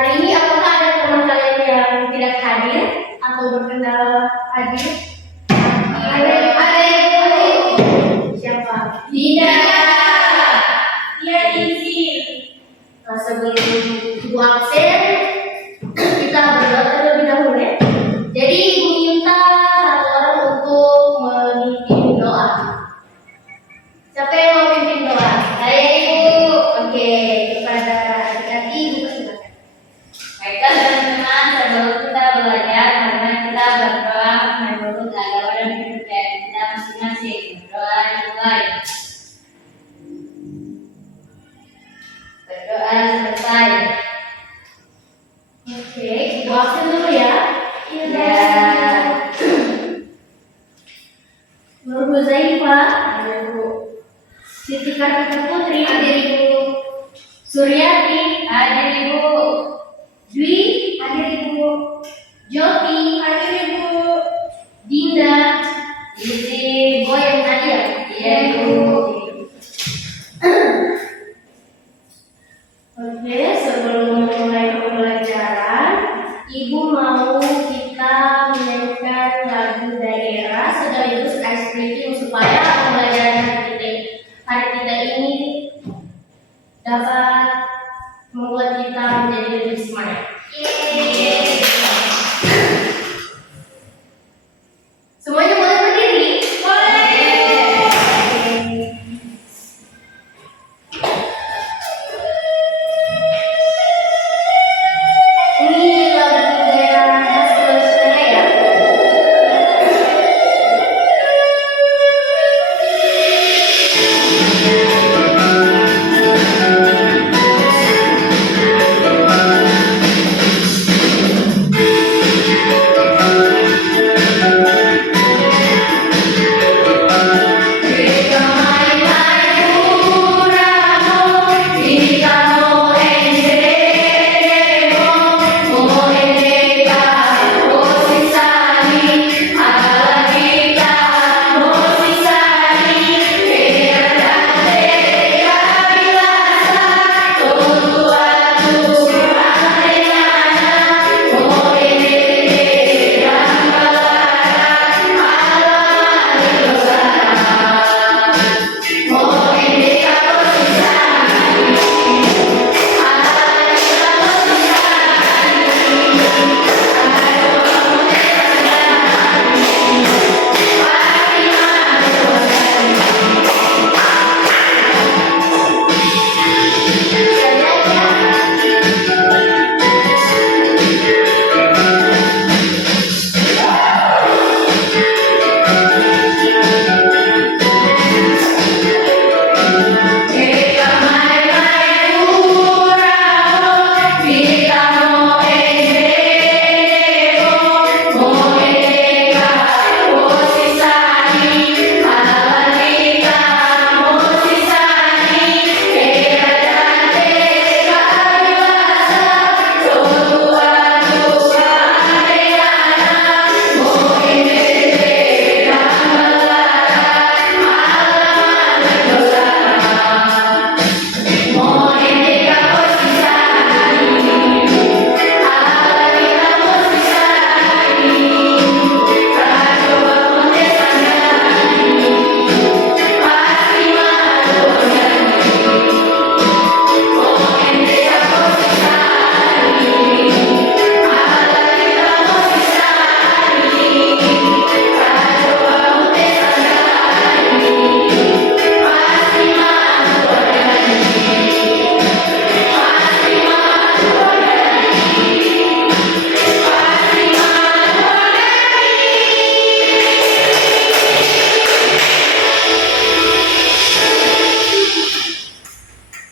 Hari ini apakah ada teman kalian yang tidak hadir atau berkendala hadir? Ada. Siapa? Dinda. Dia izin. Nah, sebelum ibu absen, kita berdoa terlebih dahulu ya. Jadi ibu minta satu orang untuk memimpin doa. Siapa yang mau memimpin doa? Saya ibu. Oke, kepada adik-adik ibu persilakan. Baiklah teman-teman, sebelum kita belajar, karena kita berdoa menurut agama dan kepercayaan kita masing-masing. Berdoa dimulai. Berdoa selesai. Oke, ibu absen dulu ya. Ya. Nur Huzaifah, ada ibu. Siti Kartika Putri, ada ibu. Suryati, Hadir ibu. Dwi, ada ibu. Joti, ada ibu. Dinda, Izin. oh yang tadi ya? Iya ibu. Oke, sebelum mulai pembelajaran, ibu mau kita menyanyikan lagu daerah sekaligus ice breaking supaya pembelajaran hari kita ini dapat membuat kita menjadi lebih semangat. Yeay. Semuanya boleh berdiri? Boleh. Ini lagu daerah khas Sulawesi Tengah ya.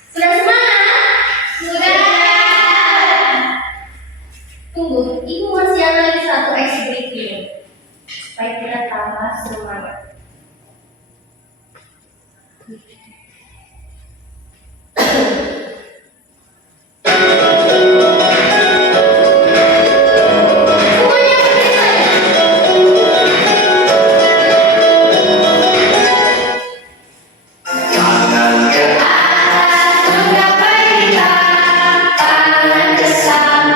Sudah semangat? Sudah. Tunggu, ibu masih ada lagi satu ice breaking supaya kita tambah semangat. Tangan ke atas,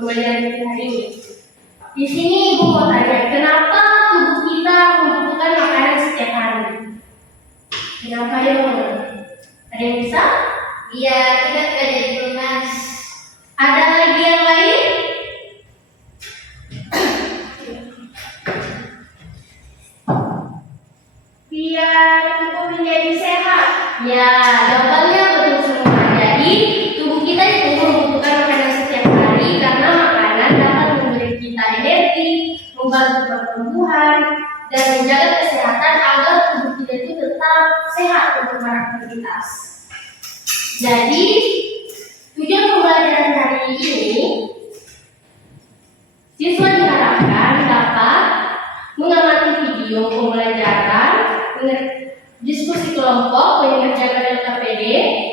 pembelajaran kita hari ini. Di sini Ibu mau tanya, kenapa tubuh kita membutuhkan makanan setiap hari? Kenapa ya? Ada yang bisa? Biar kita tidak jadi lemas. Ada lagi yang lain? Biar tubuh menjadi sehat. Ya, jawabannya betul semua. Jadi, tubuh kita itu membutuhkan makanan setiap hari karena makanan dapat memberi kita energi, membantu pertumbuhan, dan menjaga kesehatan agar tubuh kita itu tetap sehat untuk beraktivitas. Jadi, tujuan pembelajaran hari ini, siswa diharapkan dapat mengamati video pembelajaran, diskusi kelompok, mengerjakan LKPD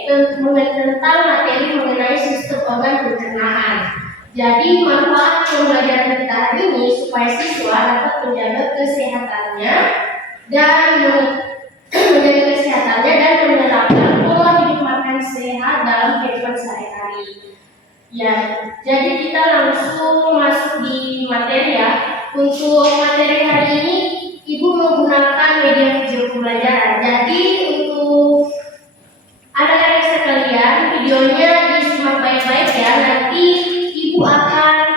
tentang materi mengenai sistem organ pencernaan. Jadi manfaat pembelajaran kita hari ini supaya siswa dapat menjaga kesehatannya dan menerapkan pola hidup makan sehat dalam kehidupan sehari-hari. Ya, jadi kita langsung masuk di materi ya. Untuk materi hari ini Ibu menggunakan media video pembelajaran. Jadi untuk anak-anak sekalian, videonya disimak baik-baik ya. Nanti Ibu akan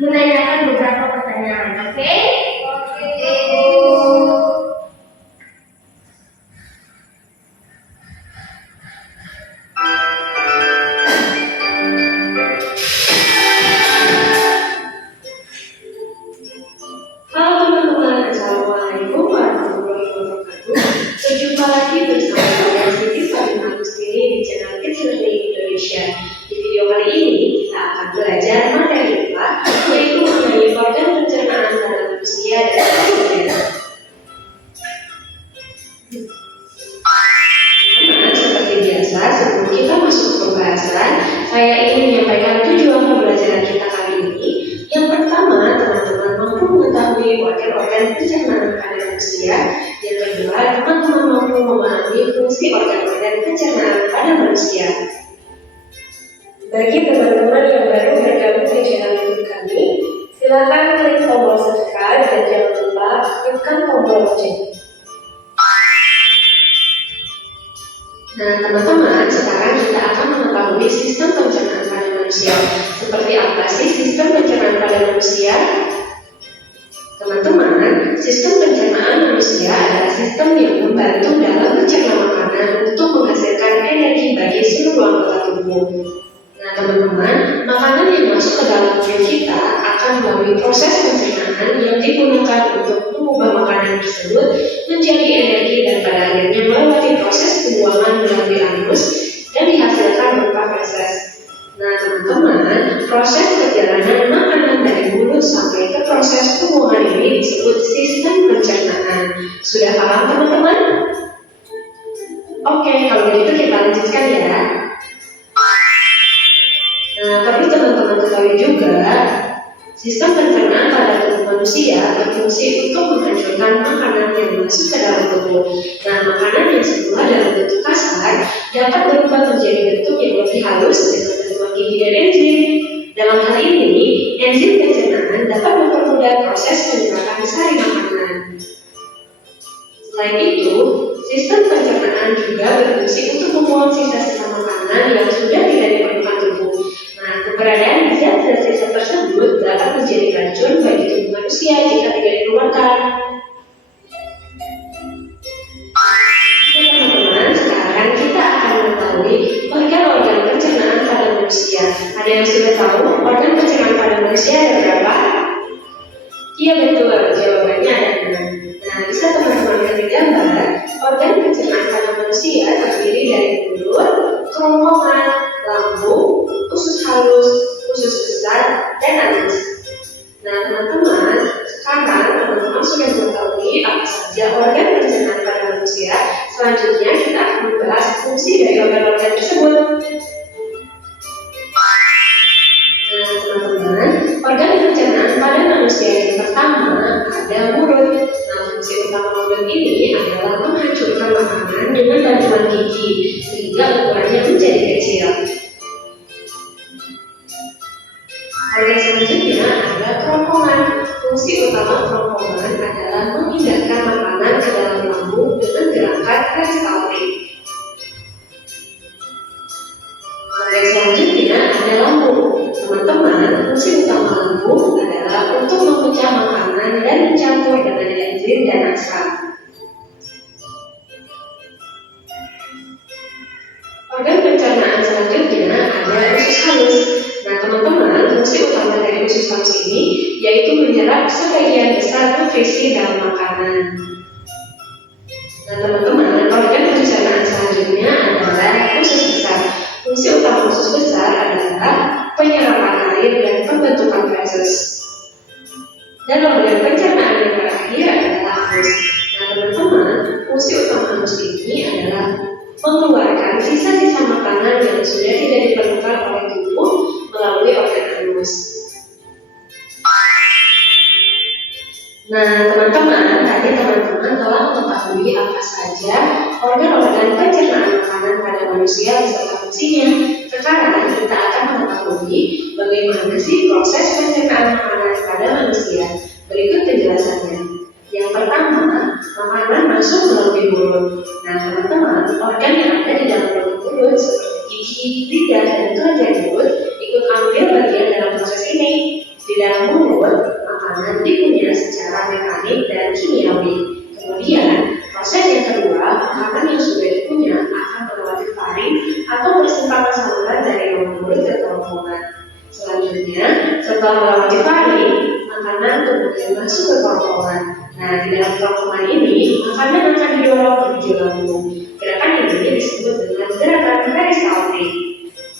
menanyakan beberapa pertanyaan. Oke? Oke. Halo teman-teman, Assalamualaikum warahmatullahi wabarakatuh. Berjumpa lagi bersama saya Siti Fatimah Agustini di channel Kids Learning Indonesia. Di video kali ini kita akan belajar materi 4, yaitu mengenai organ pencernaan pada manusia dan manusia. Teman-teman, seperti biasa, sebelum kita masuk ke pembahasan, saya ingin menyampaikan tujuan pembelajaran kita kali ini. Yang pertama, teman-teman mampu mengetahui organ-organ pencernaan pada manusia. Yang kedua, teman-teman mampu memahami fungsi organ-organ pencernaan pada manusia. Bagi teman-teman yang baru bergabung di channel YouTube kami, silakan klik tombol subscribe dan jangan lupa tekan tombol lonceng. Nah, teman-teman, sekarang kita akan mengetahui sistem pencernaan pada manusia. Seperti apa sih sistem pencernaan pada manusia? Teman-teman, sistem pencernaan manusia adalah sistem yang membantu dalam mencerna makanan untuk menghasilkan energi bagi seluruh anggota tubuh. Nah, teman-teman, makanan yang masuk ke dalam tubuh kita akan melalui proses pencernaan yang digunakan untuk mengubah makanan tersebut menjadi energi dan pada akhirnya melewati proses pembuangan melalui anus dan dihasilkan berupa feses. Nah, teman-teman, proses perjalanan makanan dari mulut sampai ke proses pembuangan ini disebut sistem pencernaan. Sudah paham, teman-teman? Oke, kalau begitu kita lanjutkan ya. Nah, perlu teman-teman ketahui juga, sistem pencernaan pada tubuh manusia berfungsi untuk menghancurkan makanan yang masuk ke dalam tubuh. Nah, makanan yang semula dalam bentuk kasar dapat berubah menjadi bentuk yang lebih halus dengan bantuan gigi dan enzim. Dalam hal ini, enzim pencernaan dapat mempermudah proses penyerapan sari makanan. Selain itu, sistem pencernaan juga berfungsi untuk membuang sisa-sisa makanan yang sudah tidak diperlukan tubuh. Nah, keberadaan zat-zat sisa tersebut dapat menjadi racun bagi tubuh manusia jika tidak dikeluarkan. Teman-teman, sekarang kita akan mengetahui organ-organ pencernaan pada manusia. Ada yang sudah tahu organ pencernaan pada manusia ada berapa? Iya betul, jawabannya ada 6. Nah, bisa teman-teman lihat di gambar, organ pencernaan pada manusia terdiri dari mulut, kerongkongan, lambung, usus halus, usus besar, dan anus. Nah, teman-teman, sekarang teman-teman sudah mengetahui apa saja organ pencernaan pada manusia. Selanjutnya kita akan membahas fungsi dari organ-organ tersebut. Nah, teman-teman, organ pencernaan pada manusia yang pertama ada mulut. Nah, fungsi utama mulut ini adalah menghancurkan makanan dengan bantuan gigi sehingga ukurannya menjadi kecil. Organ selanjutnya adalah kerongkongan. Fungsi utama kerongkongan adalah memindahkan makanan ke dalam lambung dengan gerakan peristaltik. Organ selanjutnya ada lambung. Teman-teman, fungsi utama lambung adalah untuk memecah makanan dan mencampur dengan enzim dan asam. Organ pencernaan selanjutnya ada usus halus. Nah, teman-teman, fungsi utama dari usus halus ini yaitu menyerap sebagian besar nutrisi dalam makanan. Nah, teman-teman, organ pencernaan selanjutnya adalah usus besar. Fungsi utama usus besar adalah penyerapan air dan pembentukan feses. Dan organ pencernaan yang terakhir adalah anus. Nah, teman-teman, fungsi utama anus ini adalah mengeluarkan sisa-sisa makanan yang sudah tidak diperlukan oleh tubuh melalui organ anus. Nah, teman-teman, tadi teman-teman telah mengetahui apa saja organ-organ pencernaan makanan pada manusia beserta fungsinya. Sekarang kita akan mengetahui bagaimana sih proses pencernaan makanan pada manusia. Berikut penjelasannya. Yang pertama, makanan masuk melalui mulut. Nah, teman-teman, organ yang ada di dalam mulut seperti gigi, lidah, dan kelenjar mulut ikut ambil bagian dalam proses ini. Di dalam mulut, makanan dikunyah secara mekanik dan kimiawi. Kemudian, proses yang kedua, makanan yang sudah dikunyah akan melewati faring atau bersimpangan saluran dari rongga mulut ke kerongkongan. Selanjutnya, setelah melewati faring, makanan kemudian masuk ke kerongkongan. Nah, di dalam kerongkongan ini, makanan akan didorong menuju lambung. Gerakan ini disebut dengan gerakan peristaltik.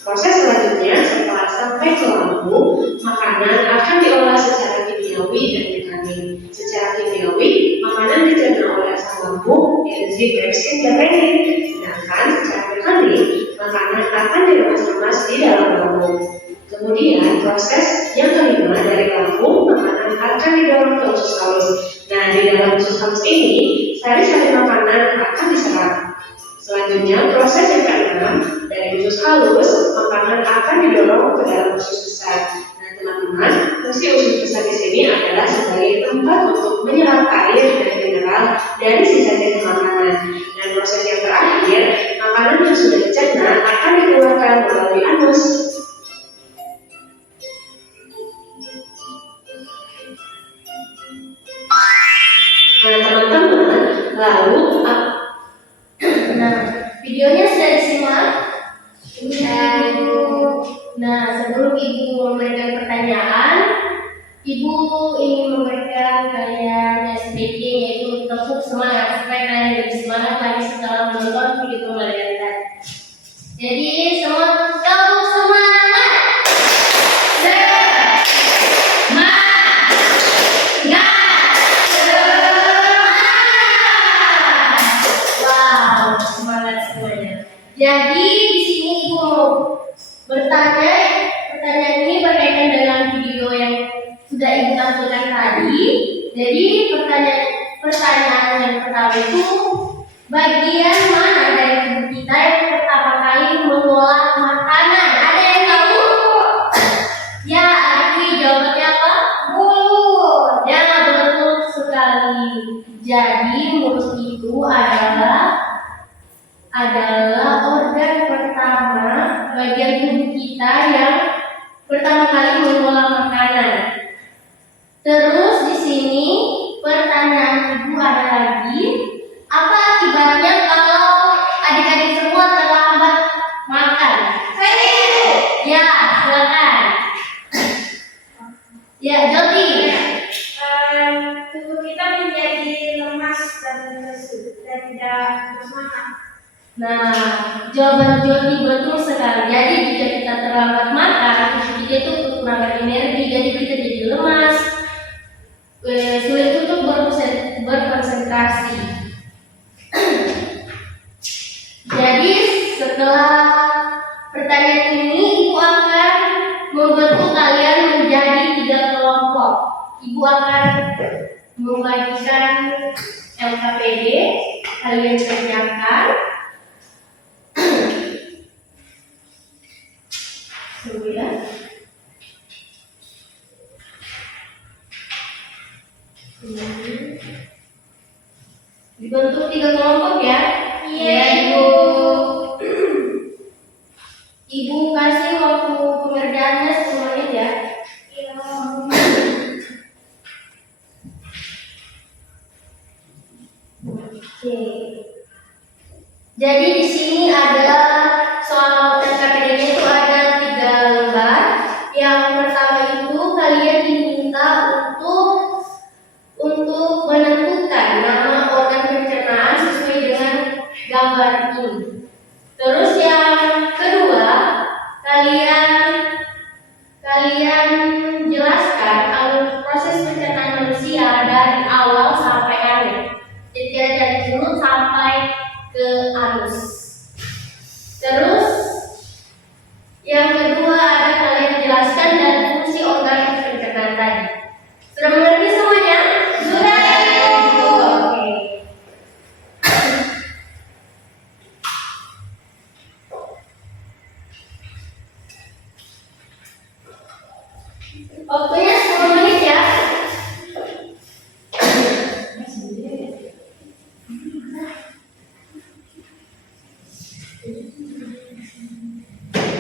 Proses selanjutnya, setelah sampai ke lambung, makanan akan diolah secara kimiawi dan mekanik. Secara kimiawi, makanan dicerna oleh asam lambung, enzim pepsin dan renin. Sedangkan secara mekanik, makanan akan diremas-remas di dalam lambung. Kemudian, proses yang kelima dari lambung, makanan akan didorong ke usus halus. Nah, di dalam usus halus ini, sari-sari makanan akan diserap. Selanjutnya, proses yang keenam, dari usus halus, makanan akan didorong ke dalam usus besar. Nah, teman-teman, fungsi usus besar di sini adalah sebagai tempat untuk menyerap air dan mineral dari sisa-sisa makanan. Dan proses yang terakhir, makanan yang sudah dicerna akan dikeluarkan melalui anus. Nah, teman-teman, lalu Nah, videonya sudah disimak. Nah, sebelum Ibu memberikan pertanyaan, Ibu ingin memberikan kalian SPG, yaitu tepuk semangat supaya kalian lebih semangat lagi setelah menonton video pembelajaran tadi. Jadi semua tepuk semangat. Wow, semangat semuanya. Jadi di sini Ibu mau bertanya, pertanyaan ini berkaitan dengan video yang sudah Ibu tampilkan tadi. Jadi pertanyaan yang pertama itu, bagian mana dari tubuh kita yang pertama kali mengolah makanan? Ada yang tahu? Ya, ini jawabannya apa? Mulut. Ya, betul sekali. Jadi mulut itu adalah organ pertama, bagian tubuh kita yang pertama kali mengolah makanan. Terus di sini pertanyaan Ibu ada lagi, apa akibatnya kalau adik-adik semua terlambat makan? Ya, silakan. Ya, Jody. Tubuh kita menjadi lemas dan lesu dan tidak terus makan. Nah, jawaban Jody betul sekali. Jadi jika kita terlambat makan, tubuh kita itu kekurangan energi, jadi kita jadi lemas, sulit untuk berkonsentrasi. Jadi setelah pertanyaan ini, Ibu akan membentuk kalian menjadi 3 kelompok. Ibu akan membagikan LKPD, kalian kerjakan. Tunggu ya. Dibentuk 3 kelompok ya. Iya, Ibu. Ibu kasih waktu pengerjaannya 10 menit ya. Iya. Oke. Jadi di sini ada soal SKPD-nya itu ada 3 lembar. Yang pertama itu kalian diminta untuk menentukan nama organ pencernaan sesuai dengan gambar ini. Terus yang kedua, kalian jelaskan alur proses pencernaan manusia dari awal sampai akhir. Jadi dari mulut sampai ke anus. Terus yang kedua ada kalian jelaskan dan fungsi organ pencernaan tadi. Sudah mengerti semuanya? Sudah, Ibu. Oke. Waktunya 10 menit ya.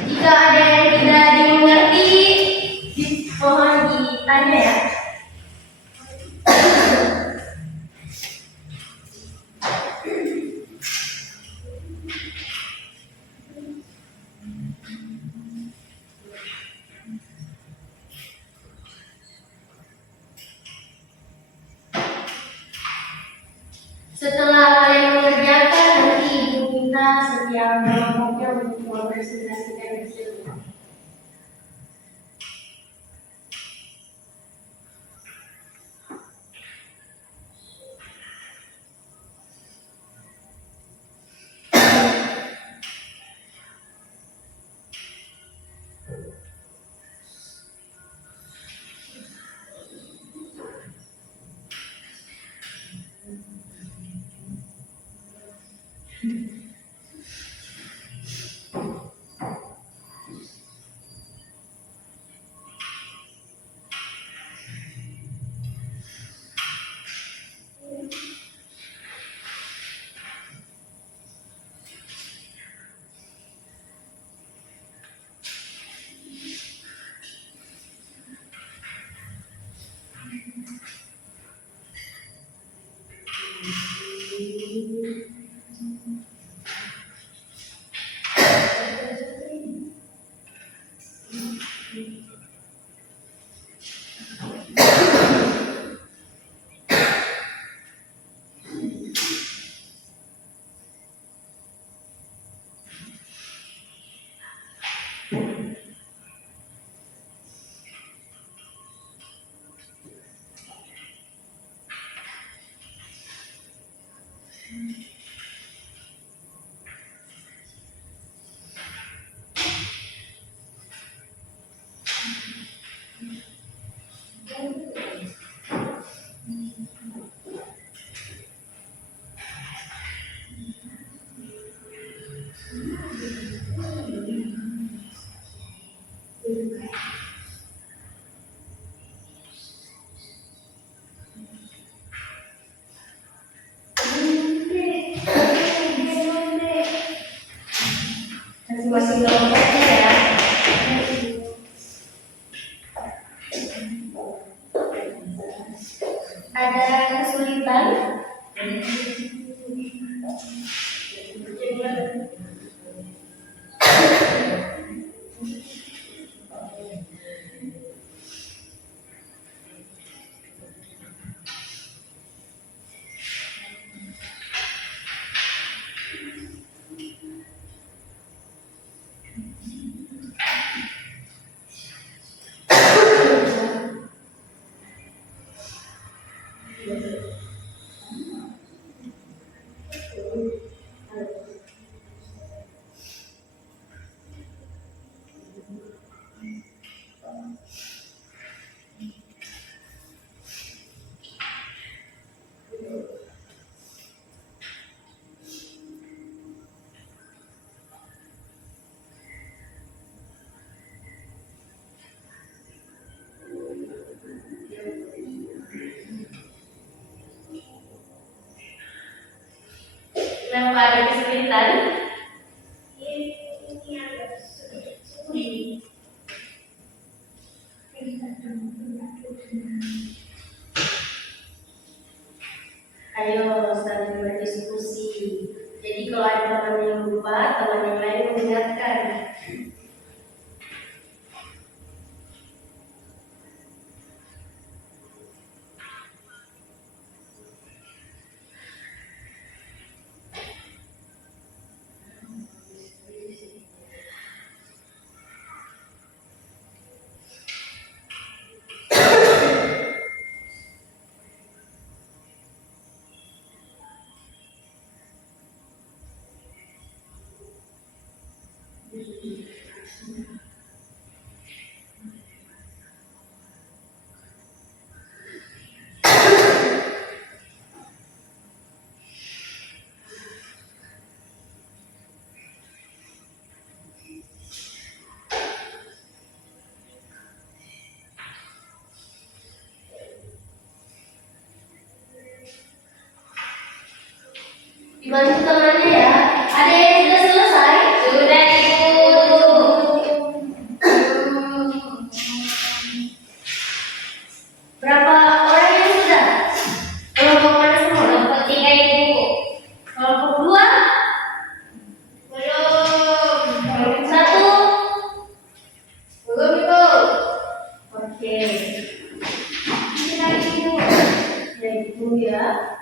Jika ada yang tidak dimengerti, mohon ditanya ya. Setelah kalian mengerjakan, nanti ibu minta setiap kelompoknya untuk mempresentasikan hasilnya. Masing-masing kelompoknya ya. Ada kesulitan? kesulitan? Ini agak sulit. Ayo saling berdiskusi. Jadi kalau ada teman yang lupa, teman yang lain mengingatkan. Dibantu temannya ya. Ada yang sudah selesai? Sudah Ibu. Berapa orang yang sudah? Kelompok mana semua? Kelompok 3 Ibu. Kelompok 2? Belum. Kelompok 1? Belum itu. Oke. Ini lagi itu. Ya ditunggu ya.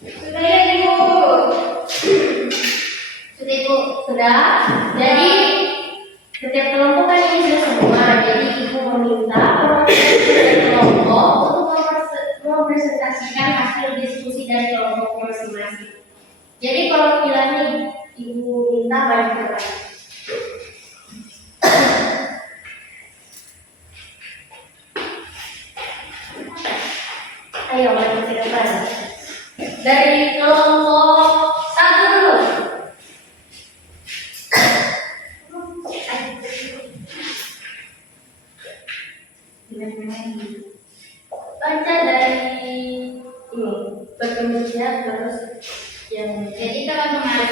Sudah ya Ibu. Sudah Ibu? Sudah? Jadi setiap kelompok kan ini sudah semua. Jadi Ibu meminta kelompok untuk mempresentasikan hasil diskusi dari kelompok masing-masing. Jadi kalau bilangnya Ibu minta balik ke depan. Ayo balik ke depan. Dari kelompok 1 dulu. Baca dari ini petunjuknya terus yang Jadi teman-teman,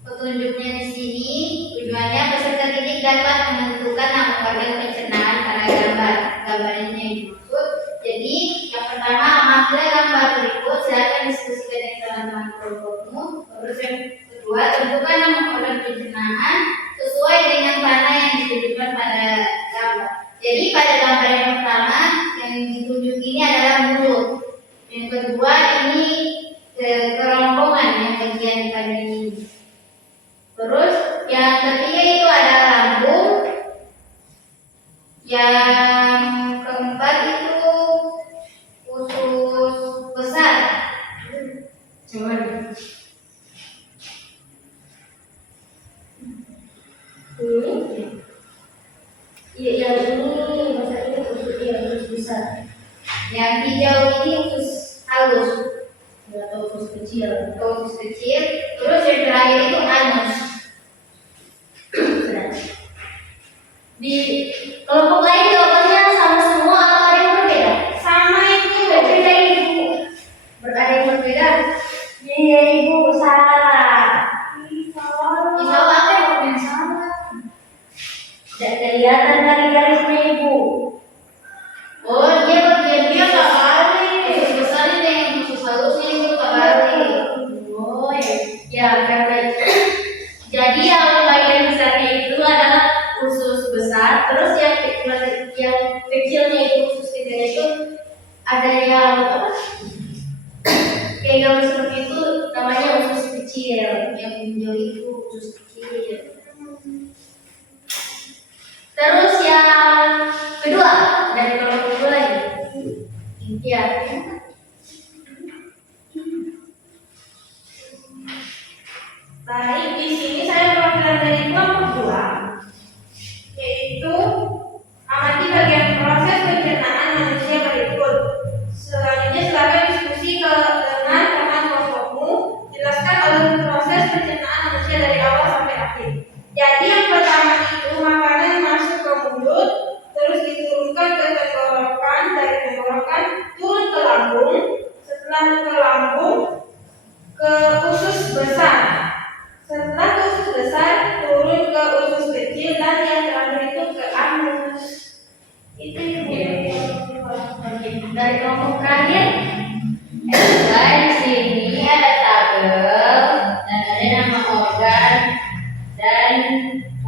petunjuknya di sini tujuannya peserta didik dapat menentukan nama organ pencernaan pada gambar. Gambar ini yang dimaksud. Jadi yang pertama, amati gambar berikut, silakan diskusikan dengan teman-teman kelompokmu. Terus yang kedua, tentukan nama organ pencernaan sesuai dengan tanah yang ditunjukkan pada gambar. Jadi pada gambar yang pertama yang ditunjuk ini adalah mulut. Yang kedua ini kerongkongan yang bagian pada ini. Terus yang ketiga itu ada lambung. Yang keempat itu usus besar. cuman ini iya yang ini masa ini usus yang usus besar. Yang hijau ini usus halus Atau usus kecil. atau usus kecil. Terus yang terakhir itu anus. Sudah. Di kelompok lain jawabannya sama semua atau ada yang berbeda? Sama itu. Berbeda Ibu. Ada yang berbeda? Iya Ibu, salah. Salah. Insya Allah apa yang sama? Tidak kelihatan dari garisnya Ibu. Oh, dia bagian dia kebalik. Usus besar ini yang usus halusnya itu kebalik. Oh ya karena jadi yang bagian besarnya itu adalah usus besar, terus yang kecilnya itu usus kecilnya itu ada yang apa? Kayak gambar seperti itu namanya usus kecil. Yang hijau itu usus kecil. Terus yang kedua dari kelompok kedua lagi. Ya. Baik, di sini saya perwakilan dari kelompok 2, yaitu amati bagian proses pencernaan manusia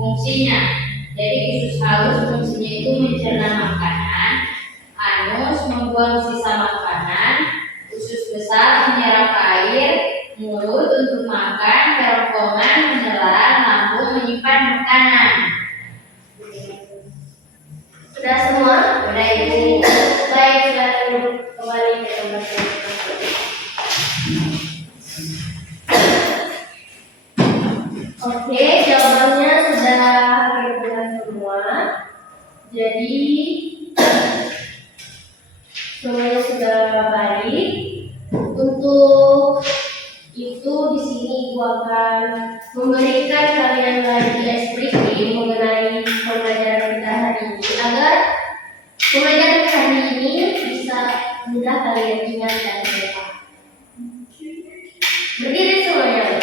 fungsinya. Jadi usus halus fungsinya itu mencerna makanan, anus membuang sisa makanan, usus besar menyerap air, mulut untuk makan, kerongkongan menelan, lambung menyimpan makanan. Sudah semua? Sudah Ibu. Baik, silakan duduk kembali ke tempat saya. Oke, jawabannya sudah hampir jelas semua. Jadi semuanya sudah baik. Untuk itu di sini Ibu akan memberikan kalian lagi ice breaking mengenai pembelajaran kita hari ini agar pembelajaran hari ini bisa mudah kalian ingat dan lupa. Berdiri semuanya.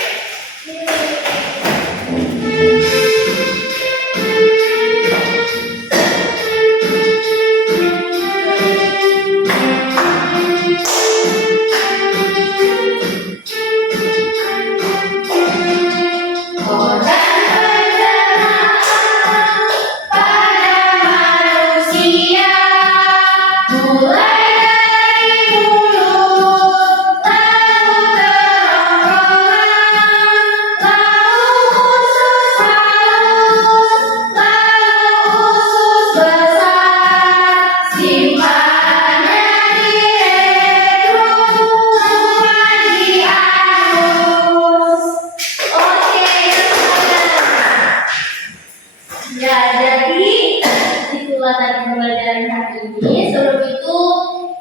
Ya, jadi itulah tadi pembelajaran hari ini. Sebelum itu,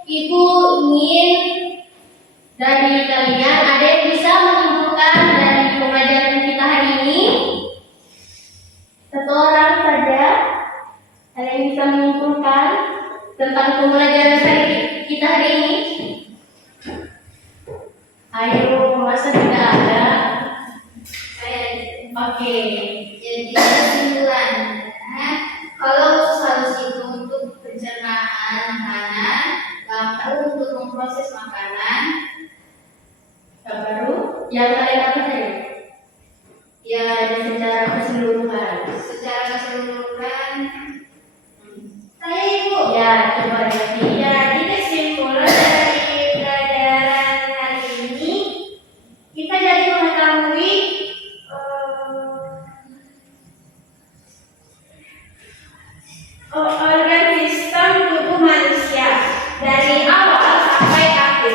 Ibu ingin dari kalian ada yang bisa menyimpulkan dari pembelajaran kita hari ini? Satu orang saja. Ada yang bisa menyimpulkan tentang pembelajaran kita hari ini? Ayo, masa tidak ada? Oke. Jadi kesimpulan, kalau usus halus itu untuk pencernaan makanan, lambung untuk memproses makanan, Yang baru, yang kalian apa tadi? ya Secara keseluruhan. secara keseluruhan. Saya Ibu. Ya, coba nanti. Jadi kesimpulan dari pelajaran hari ini kita jadi mengetahui organ sistem tubuh manusia dari awal sampai akhir.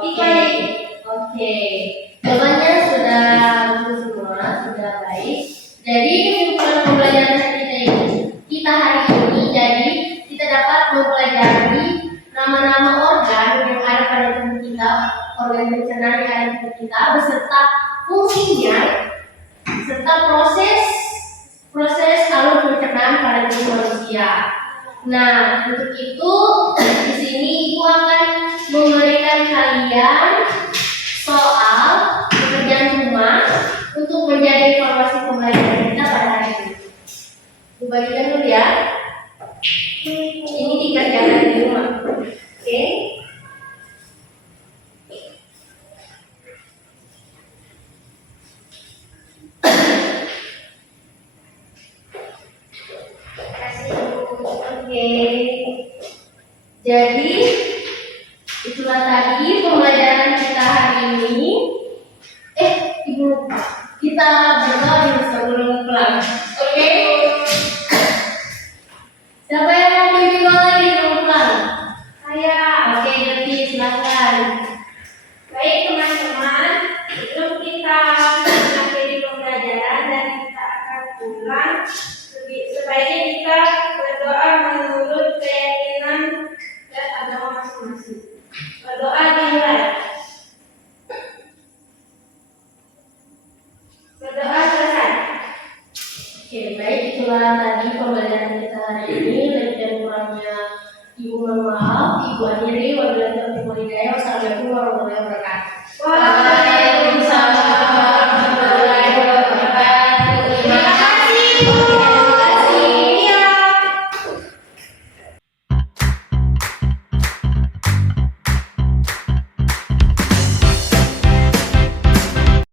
Itu aja, Ibu. Oke. Jawabannya sudah bagus semua, sudah baik. Jadi kesimpulan pembelajaran kita hari ini, jadi kita dapat mempelajari nama-nama organ yang ada pada tubuh kita, organ pencernaan yang ada di tubuh kita, beserta fungsinya, serta proses alur pencernaan pada tubuh manusia. Nah, untuk itu di sini Ibu akan memberikan kalian soal pekerjaan rumah untuk menjadi evaluasi pembelajaran kita pada hari ini. Ibu bagikan dulu ya. Ini dikerjakan di rumah. Oke? Oke. Jadi itulah tadi pembelajaran kita hari ini. Ibu, kita berdoa dulu sebelum pulang. Oke? Siapa yang mau pimpin doa lagi sebelum pulang? Saya. Oke, jadi silakan. Baik teman-teman, sebelum kita mengakhiri pembelajaran dan kita akan pulang, sebaiknya kita berdoa menurut keyakinan dan agama masing-masing. Berdoa dimulai. Berdoa selesai. Oke, baik, itulah tadi pembelajaran kita hari ini. Lebih dan kurangnya Ibu mohon maaf. Ibu akhiri. Wabillahi taufiq wal hidayah. Wassalamualaikum warahmatullahi wabarakatuh. Wah.